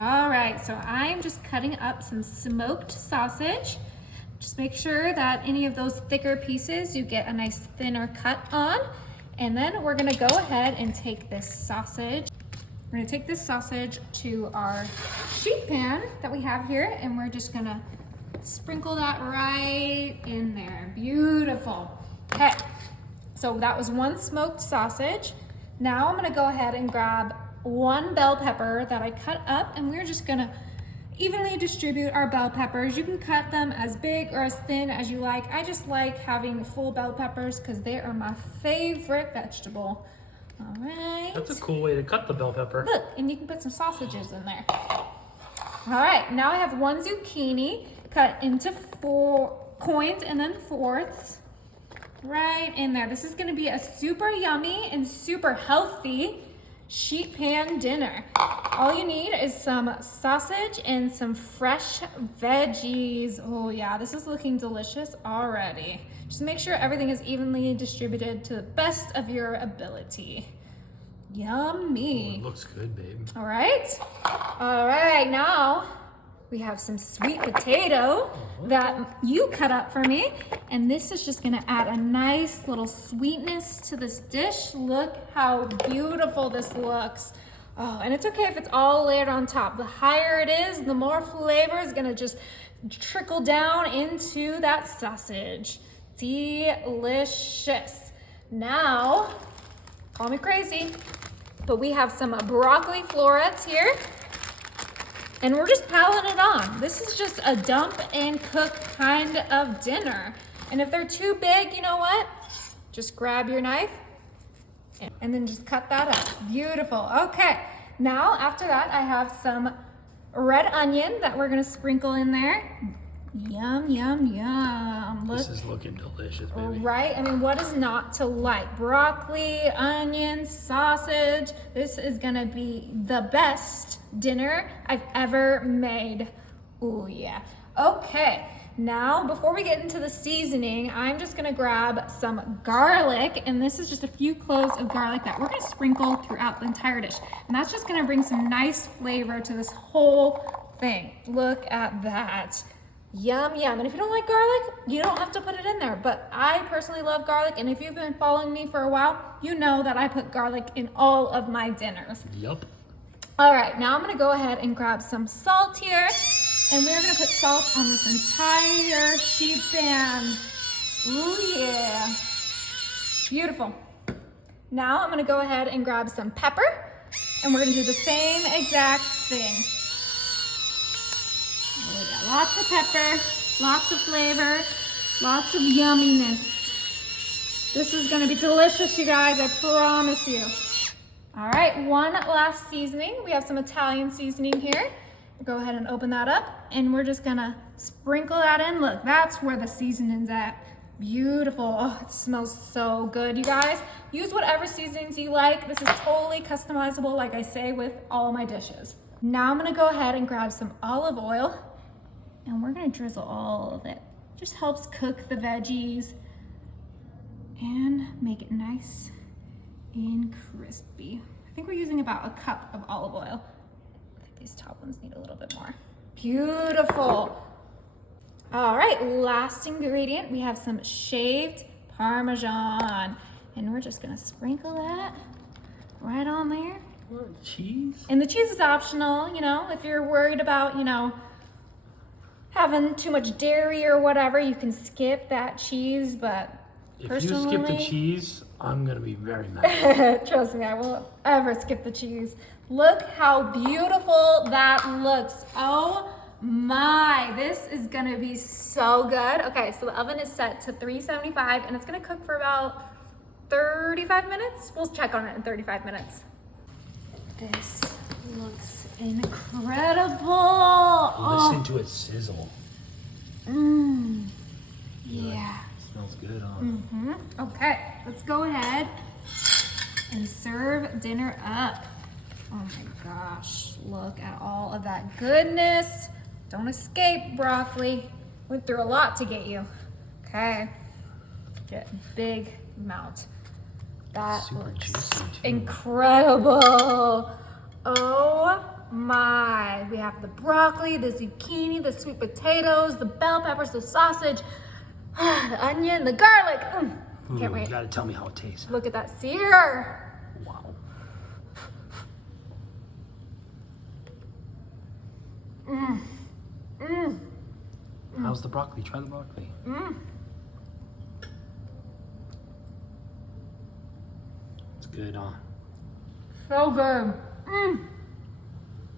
All right, so I'm just cutting up some smoked sausage. Just make sure that any of those thicker pieces you get a nice thinner cut on. And then we're gonna go ahead and take this sausage. We're gonna take this sausage to our sheet pan that we have here, and we're just gonna sprinkle that right in there. Beautiful. Okay, so that was one smoked sausage. Now I'm gonna go ahead and grab one bell pepper that I cut up, and we're just gonna evenly distribute our bell peppers. You can cut them as big or as thin as you like. I just like having full bell peppers because they are my favorite vegetable. All right. That's a cool way to cut the bell pepper. Look, and you can put some sausages in there. All right, now I have one zucchini cut into 4 coins and then fourths. Right in there. This is gonna be a super yummy and super healthy sheet pan dinner. All you need is some sausage and some fresh veggies. Oh yeah, this is looking delicious already. Just make sure everything is evenly distributed to the best of your ability. Yummy. Oh, it looks good, babe. All right, now we have some sweet potato that you cut up for me. And this is just gonna add a nice little sweetness to this dish. Look how beautiful this looks. Oh, and it's okay if it's all layered on top. The higher it is, the more flavor is gonna just trickle down into that sausage. Delicious. Now, call me crazy, but we have some broccoli florets here. And we're just piling it on. This is just a dump and cook kind of dinner. And if they're too big, you know what? Just grab your knife and then just cut that up. Beautiful. Okay, now after that, I have some red onion that we're gonna sprinkle in there. Yum, yum, yum. Look. This is looking delicious, baby. Right? I mean, what is not to like? Broccoli, onion, sausage. This is gonna be the best dinner I've ever made. Ooh, yeah. Okay, now before we get into the seasoning, I'm just gonna grab some garlic, and this is just a few cloves of garlic that we're gonna sprinkle throughout the entire dish. And that's just gonna bring some nice flavor to this whole thing. Look at that. Yum, yum. And if you don't like garlic, you don't have to put it in there. But I personally love garlic, and if you've been following me for a while, you know that I put garlic in all of my dinners. Yup. All right, now I'm gonna go ahead and grab some salt here, and we're gonna put salt on this entire sheet pan. Ooh, yeah. Beautiful. Now I'm gonna go ahead and grab some pepper, and we're gonna do the same exact thing. Oh, yeah. Lots of pepper, lots of flavor, lots of yumminess. This is gonna be delicious, you guys, I promise you. All right, one last seasoning. We have some Italian seasoning here. Go ahead and open that up, and we're just gonna sprinkle that in. Look, that's where the seasoning's at. Beautiful. Oh, it smells so good, you guys. Use whatever seasonings you like. This is totally customizable, like I say, with all my dishes. Now I'm gonna go ahead and grab some olive oil, and we're gonna drizzle all of it. Just helps cook the veggies and make it nice and crispy. I think we're using about a cup of olive oil. I think these top ones need a little bit more. Beautiful. All right, last ingredient, we have some shaved Parmesan, and we're just gonna sprinkle that right on there. What, cheese? And the cheese is optional, you know, if you're worried about, you know, having too much dairy or whatever, you can skip that cheese, but If personally, you skip the cheese, I'm gonna be very mad. trust me, I won't ever skip the cheese. Look how beautiful that looks. Oh my, this is gonna be so good. Okay, so the oven is set to 375, and it's gonna cook for about 35 minutes. We'll check on it in 35 minutes. This looks incredible. Listen to it sizzle. Yeah. Smells good, huh? Okay, let's go ahead and serve dinner up. Oh my gosh, look at all of that goodness. Don't escape, broccoli. Went through a lot to get you. Okay, get a big amount. That Super looks juicy, too. incredible. Oh my. We have the broccoli, the zucchini, the sweet potatoes, the bell peppers, the sausage, the onion, the garlic. Can't You wait. gotta tell me how it tastes. Look at that sear. Wow. How's the broccoli? Try the broccoli. It's good, huh? So good.